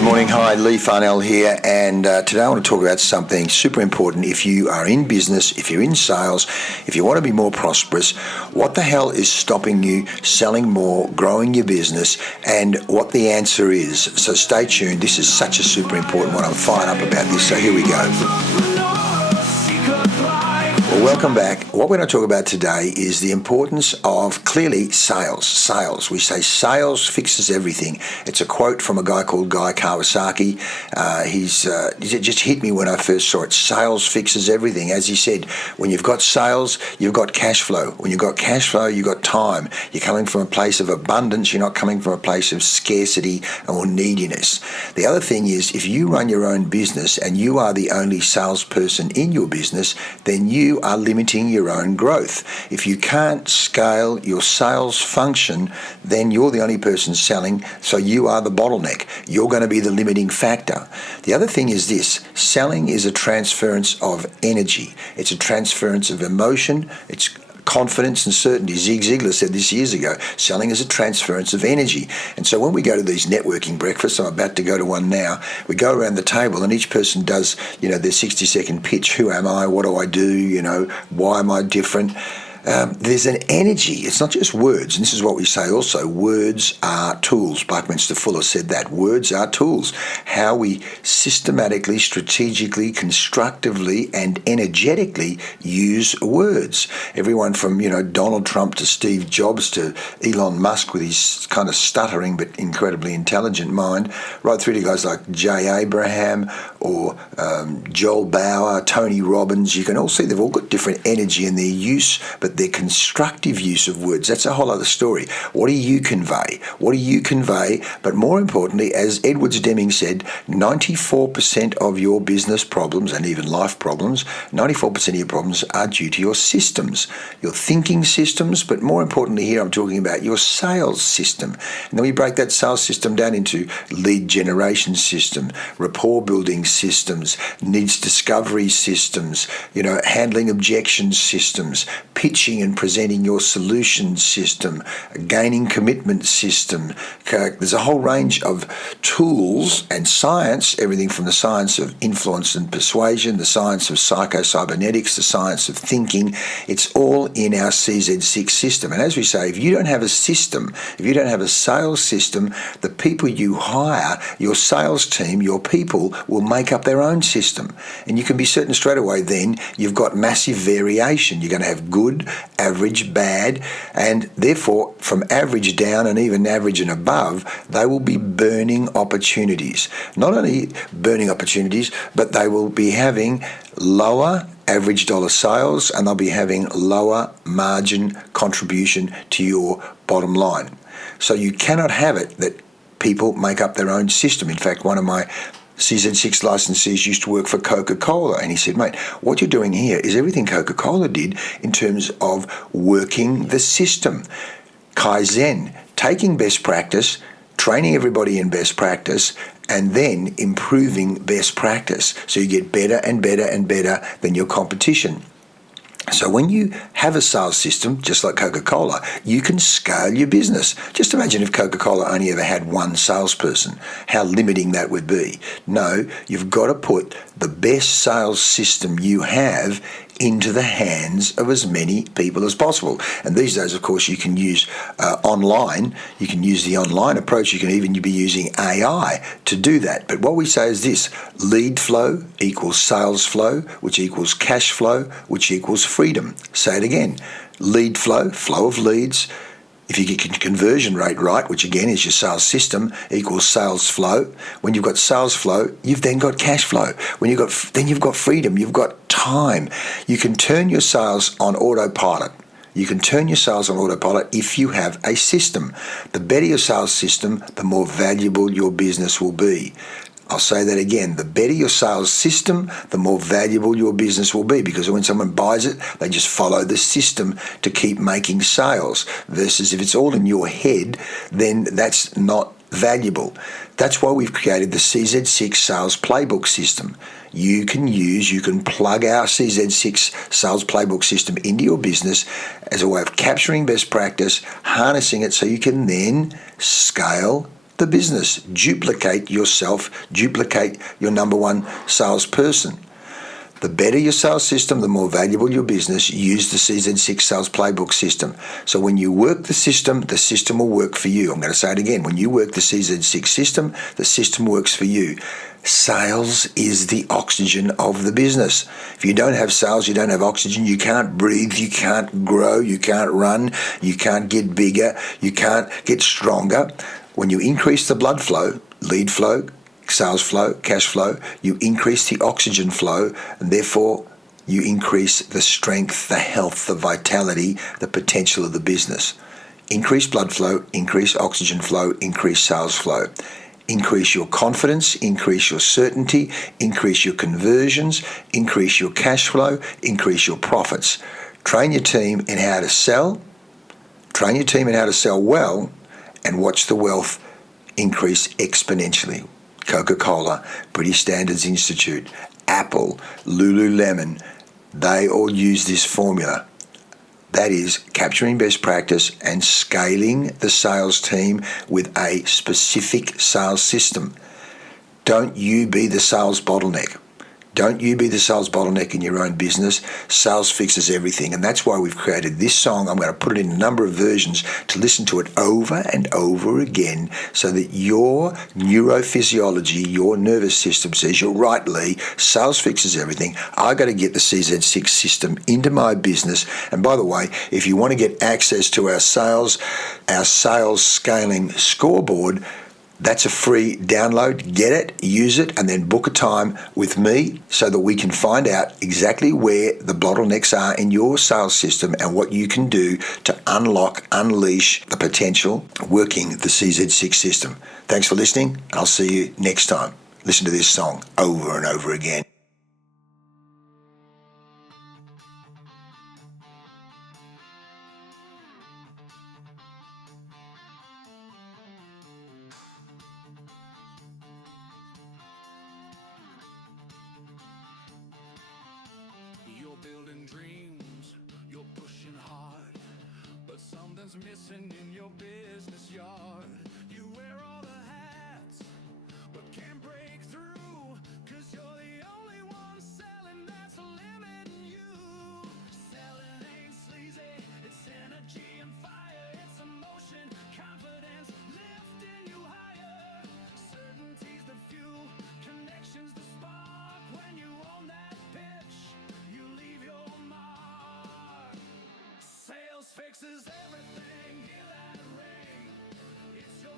Good morning. Hi, Leigh Farnell here, and today I want to talk about something super important. If you are in business, if you're in sales, if you want to be more prosperous, what the hell is stopping you selling more, growing your business, and what the answer is. So stay tuned. This is such a super important one. I'm fired up about this, so here we go. Well, welcome back. What we're going to talk about today is the importance of, clearly, sales. Sales. We say sales fixes everything. It's a quote from a guy called Guy Kawasaki. It just hit me when I first saw it. Sales fixes everything. As he said, when you've got sales, you've got cash flow. When you've got cash flow, you've got time. You're coming from a place of abundance. You're not coming from a place of scarcity or neediness. The other thing is, if you run your own business and you are the only salesperson in your business, then you are limiting your own growth. If you can't scale your sales function, then you're the only person selling, so you are the bottleneck. You're going to be the limiting factor. The other thing is this: selling is a transference of energy. It's a transference of emotion. It's confidence and certainty. Zig Ziglar said this years ago. Selling is a transference of energy. And so when we go to these networking breakfasts, I'm about to go to one now, we go around the table and each person does, their 60-second pitch. Who am I? What do I do? Why am I different? There's an energy. It's not just words. And this is what we say also. Words are tools. Buckminster Fuller said that. Words are tools. How we systematically, strategically, constructively, and energetically use words. Everyone from, Donald Trump to Steve Jobs to Elon Musk with his kind of stuttering but incredibly intelligent mind, right through to guys like Jay Abraham or Joel Bauer, Tony Robbins. You can all see they've all got different energy in their use, but their constructive use of words, that's a whole other story. What do you convey? What do you convey? But more importantly, as Edwards Deming said, 94% of your business problems and even life problems, 94% of your problems are due to your systems, your thinking systems, but more importantly here I'm talking about your sales system. And then we break that sales system down into lead generation system, rapport building systems, needs discovery systems, handling objection systems, pitching and presenting your solution system, gaining commitment system. There's a whole range of tools and science, everything from the science of influence and persuasion, the science of psycho-cybernetics, the science of thinking. It's all in our CZ6 system. And as we say, if you don't have a system, if you don't have a sales system, the people you hire, your sales team, your people will make up their own system. And you can be certain straight away then you've got massive variation. You're going to have good, average, bad, and therefore from average down and even average and above, they will be burning opportunities. Not only burning opportunities, but they will be having lower average dollar sales and they'll be having lower margin contribution to your bottom line. So you cannot have it that people make up their own system. In fact, one of my CZ6 licensees used to work for Coca-Cola, and he said, mate, what you're doing here is everything Coca-Cola did in terms of working the system. Kaizen, taking best practice, training everybody in best practice, and then improving best practice. So you get better and better and better than your competition. So when you have a sales system, just like Coca-Cola, you can scale your business. Just imagine if Coca-Cola only ever had one salesperson, how limiting that would be. No, you've got to put the best sales system you have into the hands of as many people as possible. And these days, of course, you can use online. You can use the online approach. You can even be using AI to do that. But what we say is this: lead flow equals sales flow, which equals cash flow, which equals freedom. Say it again. Lead flow, flow of leads. If you get conversion rate right, which again is your sales system, equals sales flow. When you've got sales flow, you've then got cash flow. Then you've got freedom. You've got time. You can turn your sales on autopilot. You can turn your sales on autopilot if you have a system. The better your sales system, the more valuable your business will be. I'll say that again. The better your sales system, the more valuable your business will be, because when someone buys it, they just follow the system to keep making sales, versus if it's all in your head, then that's not valuable. That's why we've created the CZ6 Sales Playbook System. You can plug our CZ6 Sales Playbook System into your business as a way of capturing best practice, harnessing it so you can then scale the business. Duplicate yourself, duplicate your number one salesperson. The better your sales system, the more valuable your business. Use the CZ6 Sales Playbook System. So when you work the system will work for you. I'm going to say it again. When you work the CZ6 system, the system works for you. Sales is the oxygen of the business. If you don't have sales, you don't have oxygen, you can't breathe, you can't grow, you can't run, you can't get bigger, you can't get stronger. When you increase the blood flow, lead flow, sales flow, cash flow, you increase the oxygen flow, and therefore you increase the strength, the health, the vitality, the potential of the business. Increase blood flow, increase oxygen flow, increase sales flow. Increase your confidence, increase your certainty, increase your conversions, increase your cash flow, increase your profits. Train your team in how to sell, train your team in how to sell well, and watch the wealth increase exponentially. Coca-Cola, British Standards Institute, Apple, Lululemon, they all use this formula. That is capturing best practice and scaling the sales team with a specific sales system. Don't you be the sales bottleneck. Don't you be the sales bottleneck in your own business. Sales fixes everything. And that's why we've created this song. I'm going to put it in a number of versions to listen to it over and over again so that your neurophysiology, your nervous system says, you're right, Leigh, sales fixes everything. I've got to get the CZ6 system into my business. And by the way, if you want to get access to our sales scaling scoreboard, that's a free download. Get it, use it, and then book a time with me so that we can find out exactly where the bottlenecks are in your sales system and what you can do to unleash the potential working the CZ6 system. Thanks for listening. I'll see you next time. Listen to this song over and over again. You're building dreams, you're pushing hard, but something's missing in your business yard. You wear all the hats, but can't break through, 'cause you're the only one selling that's limiting you. Selling ain't sleazy, it's energy and fire, it's emotion, confidence, lifting you higher. Certainty's the fuel, connections the spark. When you own that pitch, you leave your mark. Sales fixes everything, hear that ring? It's your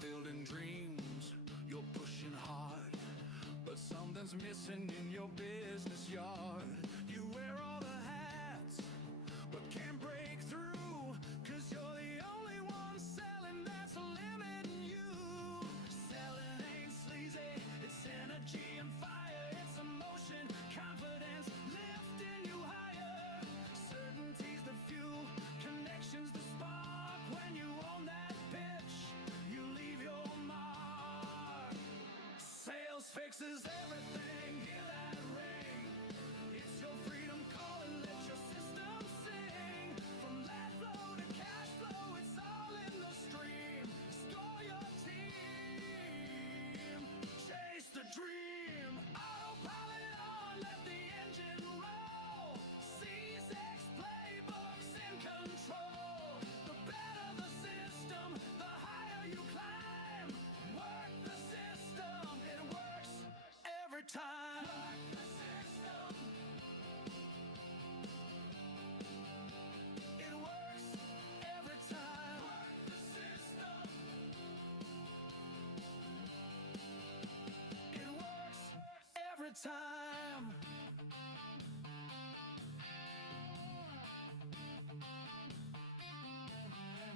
building dreams, you're pushing hard, but something's missing in your business yard. You wear all the hats, but can't break through, 'cause you're the only one selling that's limiting you. Selling ain't sleazy, it's energy and fire, it's emotion, confidence, lifting you higher. Certainty's the fuel, connections the spark. When you own that pitch, you leave your mark. Sales fixes everything, hear that ring. It's your freedom calling, let your system sing. From lead flow to cash flow, it's all in the stream. Store your team, chase the dream. Autopilot on, let the engine roll. C6 Playbooks in control. The better the system, the higher you climb. Work the system, it works every time. Work the system, it works every time. Work the system, it works every time.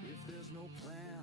If there's no plan,